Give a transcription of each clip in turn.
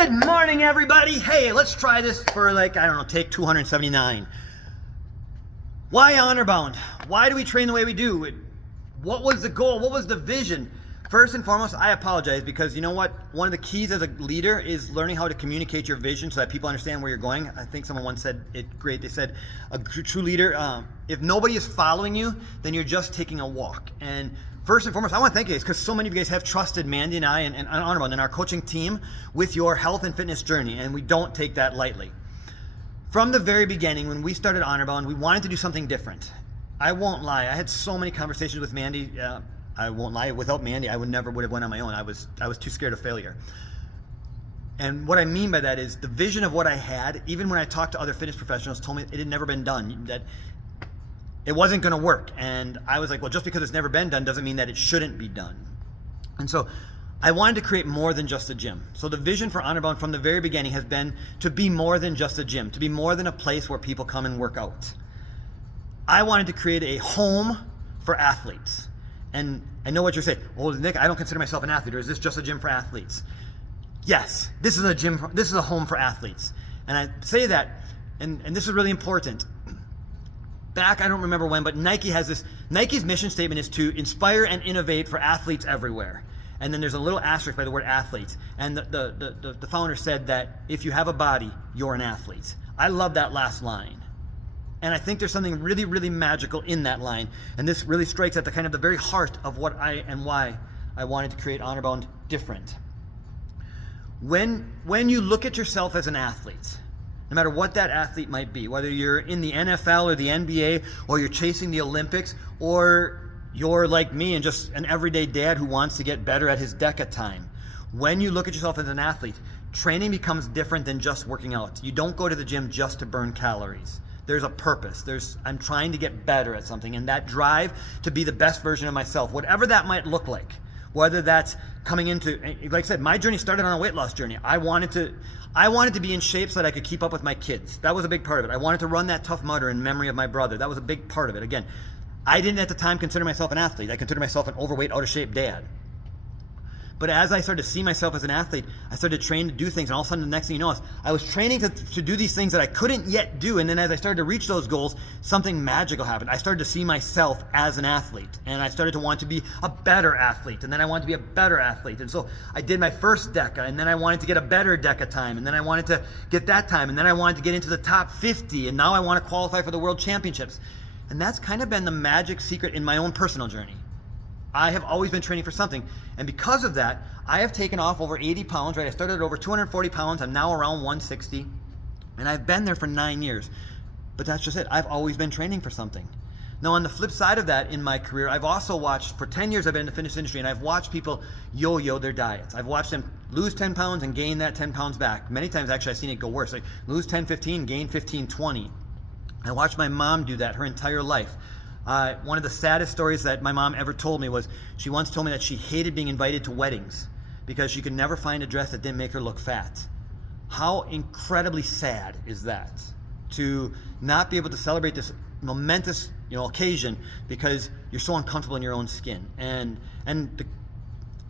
Good morning, everybody. Hey, let's try this for take 279. Why Honor Bound? Why do we train the way we do? What was the goal? What was the vision? First and foremost, I apologize because you know what? One of the keys as a leader is learning how to communicate your vision so that people understand where you're going. I think someone once said it great. They said a true leader, if nobody is following you, then you're just taking a walk. And first and foremost, I want to thank you guys because so many of you guys have trusted Mandy and I and Honor Bound and our coaching team with your health and fitness journey, and we don't take that lightly. From the very beginning, when we started Honor Bound, we wanted to do something different. I won't lie. I had so many conversations with Mandy. I won't lie. Without Mandy, I would have went on my own. I was too scared of failure. And what I mean by that is the vision of what I had, even when I talked to other fitness professionals, told me it had never been done, that it wasn't going to work. And I was like, well, just because it's never been done doesn't mean that it shouldn't be done. And so I wanted to create more than just a gym. So the vision for Honor Bound from the very beginning has been to be more than just a gym, to be more than a place where people come and work out. I wanted to create a home for athletes. And I know what you're saying. Well, Nick, I don't consider myself an athlete, or is this just a gym for athletes? Yes, this is a gym. This is a home for athletes. And I say that, and this is really important. Back, I don't remember when, but Nike has this. Nike's mission statement is to inspire and innovate for athletes everywhere. And then there's a little asterisk by the word athletes. And the founder said that if you have a body, you're an athlete. I love that last line. And I think there's something really, really magical in that line. And this really strikes at the very heart of what why I wanted to create Honor Bound different. When you look at yourself as an athlete, no matter what that athlete might be, whether you're in the NFL or the NBA, or you're chasing the Olympics, or you're like me and just an everyday dad who wants to get better at his DECA time, when you look at yourself as an athlete, training becomes different than just working out. You don't go to the gym just to burn calories. There's a purpose. I'm trying to get better at something, and that drive to be the best version of myself, whatever that might look like, whether that's coming into, like I said, my journey started on a weight loss journey. I wanted to be in shape so that I could keep up with my kids. That was a big part of it. I wanted to run that Tough Mudder in memory of my brother. That was a big part of it. Again, I didn't at the time consider myself an athlete. I considered myself an overweight, out of shape dad. But as I started to see myself as an athlete, I started to train to do things, and all of a sudden, the next thing you know, I was training to do these things that I couldn't yet do, and then as I started to reach those goals, something magical happened. I started to see myself as an athlete, and I started to want to be a better athlete, and then I wanted to be a better athlete, and so I did my first DECA, and then I wanted to get a better DECA time, and then I wanted to get that time, and then I wanted to get into the top 50, and now I want to qualify for the World Championships. And that's kind of been the magic secret in my own personal journey. I have always been training for something. And because of that, I have taken off over 80 pounds, right? I started at over 240 pounds. I'm now around 160. And I've been there for 9 years. But that's just it. I've always been training for something. Now, on the flip side of that in my career, I've also watched, for 10 years I've been in the fitness industry, and I've watched people yo-yo their diets. I've watched them lose 10 pounds and gain that 10 pounds back. Many times, actually, I've seen it go worse. Like lose 10, 15, gain 15, 20. I watched my mom do that her entire life. One of the saddest stories that my mom ever told me was she once told me that she hated being invited to weddings because she could never find a dress that didn't make her look fat. How incredibly sad is that? To not be able to celebrate this momentous, occasion because you're so uncomfortable in your own skin. And the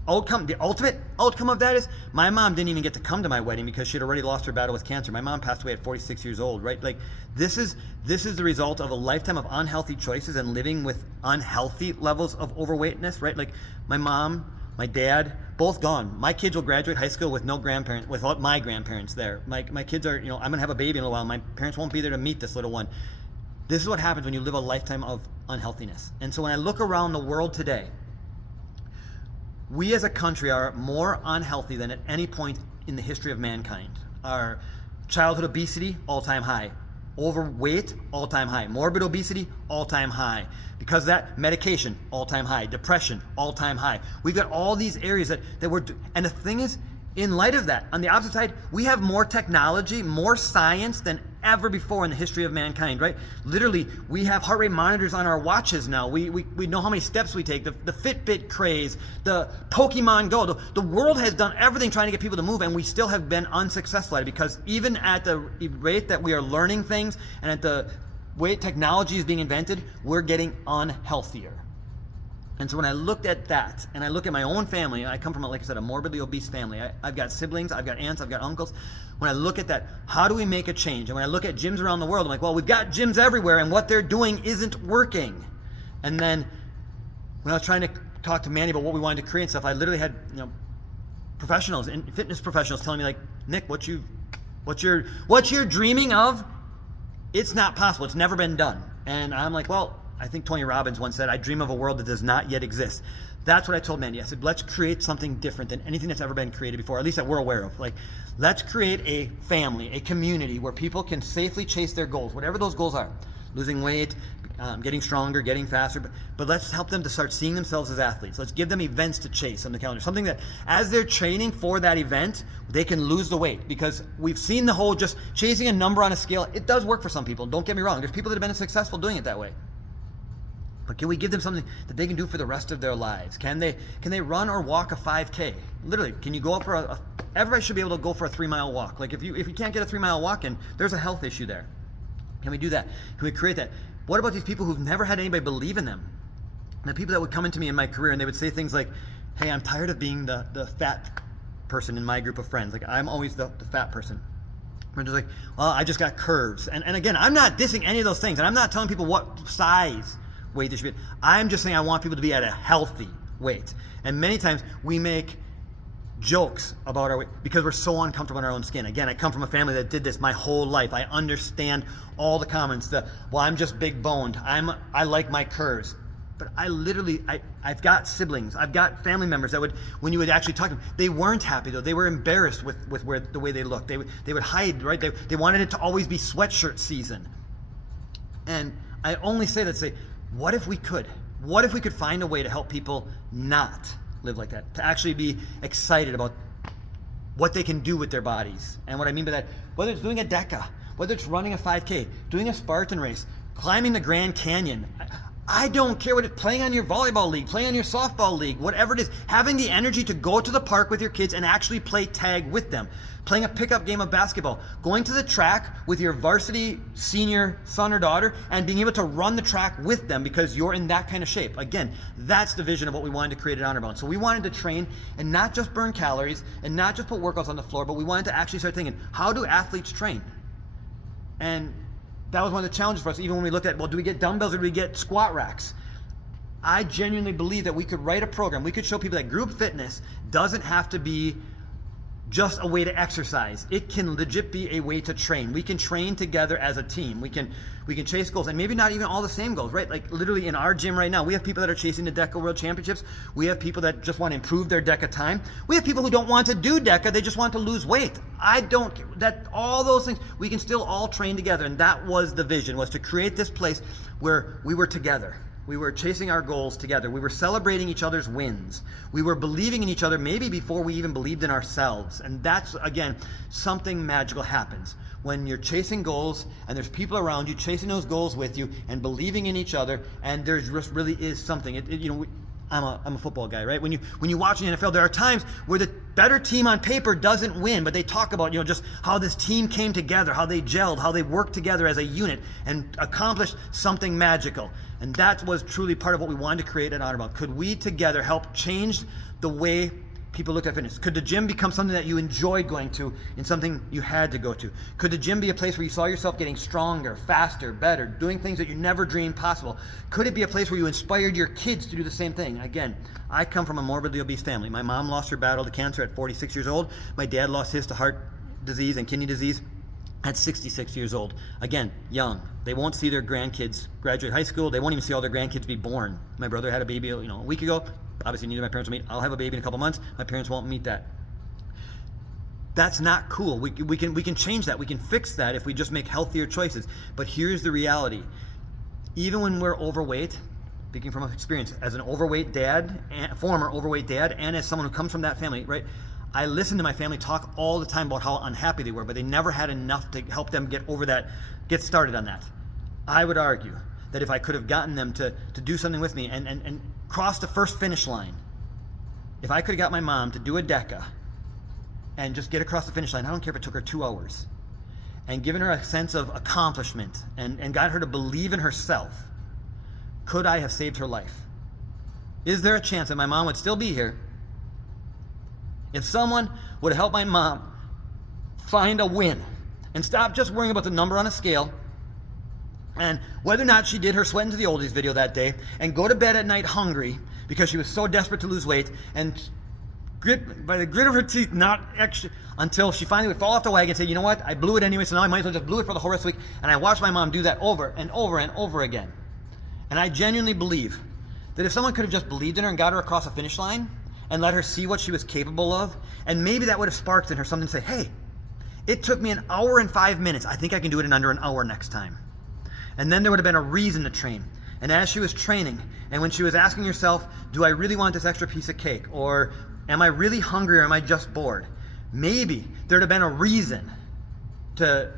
ultimate outcome of that is my mom didn't even get to come to my wedding because she had already lost her battle with cancer. My mom passed away at 46 years old, right? Like this is the result of a lifetime of unhealthy choices and living with unhealthy levels of overweightness, right? Like my mom, my dad, both gone. My kids will graduate high school with no grandparents, without my grandparents there. My kids are, I'm gonna have a baby in a while. My parents won't be there to meet this little one. This is what happens when you live a lifetime of unhealthiness. And so when I look around the world today, we as a country are more unhealthy than at any point in the history of mankind. Our childhood obesity, all-time high. Overweight, all-time high. Morbid obesity, all-time high. Because of that, medication, all-time high. Depression, all-time high. We've got all these areas that we're, and the thing is, in light of that, on the opposite side, we have more technology, more science than ever before in the history of mankind, right? Literally, we have heart rate monitors on our watches now. We know how many steps we take. The Fitbit craze, the Pokemon Go. The world has done everything trying to get people to move, and we still have been unsuccessful at it because even at the rate that we are learning things and at the way technology is being invented, we're getting unhealthier. And so when I looked at that, and I look at my own family, I come from, like I said, a morbidly obese family. I've got siblings, I've got aunts, I've got uncles. When I look at that, how do we make a change? And when I look at gyms around the world, I'm like, well, we've got gyms everywhere, and what they're doing isn't working. And then when I was trying to talk to Manny about what we wanted to create and stuff, I literally had, professionals and fitness professionals telling me, like, Nick, what you're dreaming of, it's not possible. It's never been done. And I'm like, well, I think Tony Robbins once said, I dream of a world that does not yet exist. That's what I told Mandy. I said, let's create something different than anything that's ever been created before, at least that we're aware of. Like, let's create a family, a community where people can safely chase their goals, whatever those goals are. Losing weight, getting stronger, getting faster, but let's help them to start seeing themselves as athletes. Let's give them events to chase on the calendar. Something that as they're training for that event, they can lose the weight, because we've seen the whole just chasing a number on a scale. It does work for some people. Don't get me wrong. There's people that have been successful doing it that way. But can we give them something that they can do for the rest of their lives? Can they run or walk a 5K? Literally, can you go up for everybody should be able to go for a 3-mile walk. Like if you can't get a 3-mile walk in, there's a health issue there. Can we do that? Can we create that? What about these people who've never had anybody believe in them? The people that would come into me in my career and they would say things like, hey, I'm tired of being the fat person in my group of friends. Like, I'm always the fat person. I'm just like, well, I just got curves. And again, I'm not dissing any of those things. And I'm not telling people what size weight they should be. I'm just saying I want people to be at a healthy weight. And many times we make jokes about our weight because we're so uncomfortable in our own skin. Again, I come from a family that did this my whole life. I understand all the comments. Well, I'm just big boned. I like my curves. But I've got siblings. I've got family members that would, when you would actually talk to them, they weren't happy though. They were embarrassed with the way they looked. They would hide, right? They wanted it to always be sweatshirt season. And I only say that to say, what if we could? What if we could find a way to help people not live like that? To actually be excited about what they can do with their bodies. And what I mean by that, whether it's doing a DECA, whether it's running a 5K, doing a Spartan race, climbing the Grand Canyon. I don't care what it's playing on your volleyball league, playing on your softball league, whatever it is, having the energy to go to the park with your kids and actually play tag with them, playing a pickup game of basketball, going to the track with your varsity senior son or daughter and being able to run the track with them because you're in that kind of shape. Again, that's the vision of what we wanted to create at Honor Bound. So we wanted to train and not just burn calories and not just put workouts on the floor, but we wanted to actually start thinking, how do athletes train? And that was one of the challenges for us, even when we looked at, well, do we get dumbbells or do we get squat racks? I genuinely believe that we could write a program. We could show people that group fitness doesn't have to be just a way to exercise. It can legit be a way to train. We can train together as a team. We can chase goals, and maybe not even all the same goals, right? Like literally in our gym right now, we have people that are chasing the DECA World Championships. We have people that just want to improve their DECA time. We have people who don't want to do DECA, they just want to lose weight. All those things, we can still all train together, and that was the vision, was to create this place where we were together. We were chasing our goals together. We were celebrating each other's wins. We were believing in each other maybe before we even believed in ourselves. And that's, again, something magical happens. When you're chasing goals and there's people around you chasing those goals with you and believing in each other, and there just really is something. I'm a football guy, right? When you watch the NFL, there are times where the better team on paper doesn't win, but they talk about, just how this team came together, how they gelled, how they worked together as a unit and accomplished something magical. And that was truly part of what we wanted to create at Honor Bound. Could we together help change the way people look at fitness? Could the gym become something that you enjoyed going to and something you had to go to? Could the gym be a place where you saw yourself getting stronger, faster, better, doing things that you never dreamed possible? Could it be a place where you inspired your kids to do the same thing? Again, I come from a morbidly obese family. My mom lost her battle to cancer at 46 years old. My dad lost his to heart disease and kidney disease at 66 years old. Again, young. They won't see their grandkids graduate high school. They won't even see all their grandkids be born. My brother had a baby, a week ago. Obviously neither of my parents will meet. I'll have a baby in a couple months. My parents won't meet that. That's not cool. We can change that. We can fix that if we just make healthier choices. But here's the reality. Even when we're overweight, speaking from experience, as an overweight dad, former overweight dad, and as someone who comes from that family, right? I listen to my family talk all the time about how unhappy they were, but they never had enough to help them get over that, get started on that. I would argue that if I could have gotten them to do something with me and cross the first finish line, if I could have got my mom to do a DECA and just get across the finish line, I don't care if it took her 2 hours, and given her a sense of accomplishment and got her to believe in herself, could I have saved her life? Is there a chance that my mom would still be here if someone would help my mom find a win and stop just worrying about the number on a scale and whether or not she did her Sweating to the Oldies video that day and go to bed at night hungry because she was so desperate to lose weight and by the grit of her teeth, not extra, until she finally would fall off the wagon and say, you know what, I blew it anyway, so now I might as well just blew it for the whole rest of the week. And I watched my mom do that over and over and over again. And I genuinely believe that if someone could have just believed in her and got her across the finish line and let her see what she was capable of, and maybe that would have sparked in her something to say, hey, it took me 1 hour and 5 minutes. I think I can do it in under an hour next time. And then there would have been a reason to train. And as she was training, and when she was asking herself, do I really want this extra piece of cake? Or am I really hungry or am I just bored? Maybe there'd have been a reason to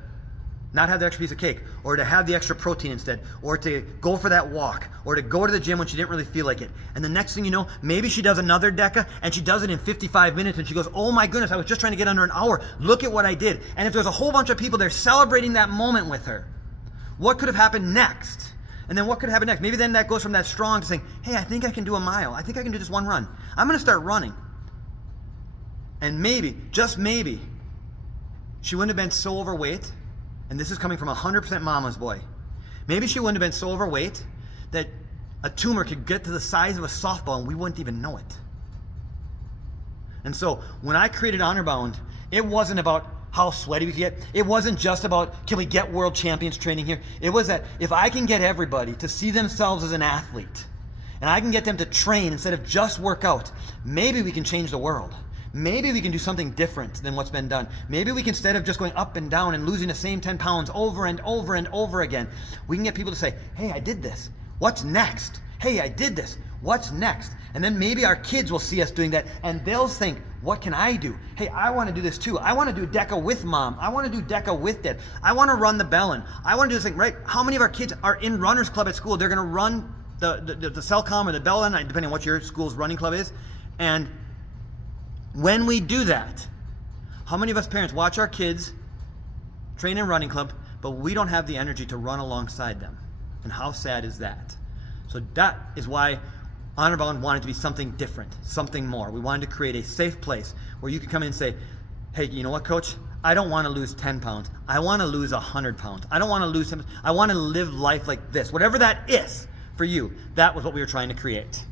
not have the extra piece of cake, or to have the extra protein instead, or to go for that walk, or to go to the gym when she didn't really feel like it. And the next thing you know, maybe she does another DECA and she does it in 55 minutes and she goes, oh my goodness, I was just trying to get under an hour. Look at what I did. And if there's a whole bunch of people there celebrating that moment with her, what could have happened next? And then what could happen next? Maybe then that goes from that strong to saying, hey, I think I can do a mile. I think I can do this one run. I'm going to start running. And maybe, just maybe, she wouldn't have been so overweight, and this is coming from 100% mama's boy. Maybe she wouldn't have been so overweight that a tumor could get to the size of a softball and we wouldn't even know it. And so when I created Honor Bound, it wasn't about how sweaty we could get. It wasn't just about, can we get world champions training here? It was that if I can get everybody to see themselves as an athlete, and I can get them to train instead of just work out, maybe we can change the world. Maybe we can do something different than what's been done. Maybe we can, instead of just going up and down and losing the same 10 pounds over and over and over again, we can get people to say, hey, I did this. What's next? Hey, I did this. What's next? And then maybe our kids will see us doing that and they'll think, what can I do? Hey, I want to do this too. I want to do DECA with mom. I want to do DECA with dad. I want to run the Bellin. I want to do this thing, right? How many of our kids are in runners club at school? They're going to run the Cellcom or the Bellin, depending on what your school's running club is. And when we do that, how many of us parents watch our kids train in running club, but we don't have the energy to run alongside them? And how sad is that? So that is why Honor Bound wanted to be something different, something more. We wanted to create a safe place where you could come in and say, hey, you know what, coach? I don't want to lose 10 pounds. I want to lose 100 pounds. I don't want to lose 10 pounds. I want to live life like this. Whatever that is for you, that was what we were trying to create.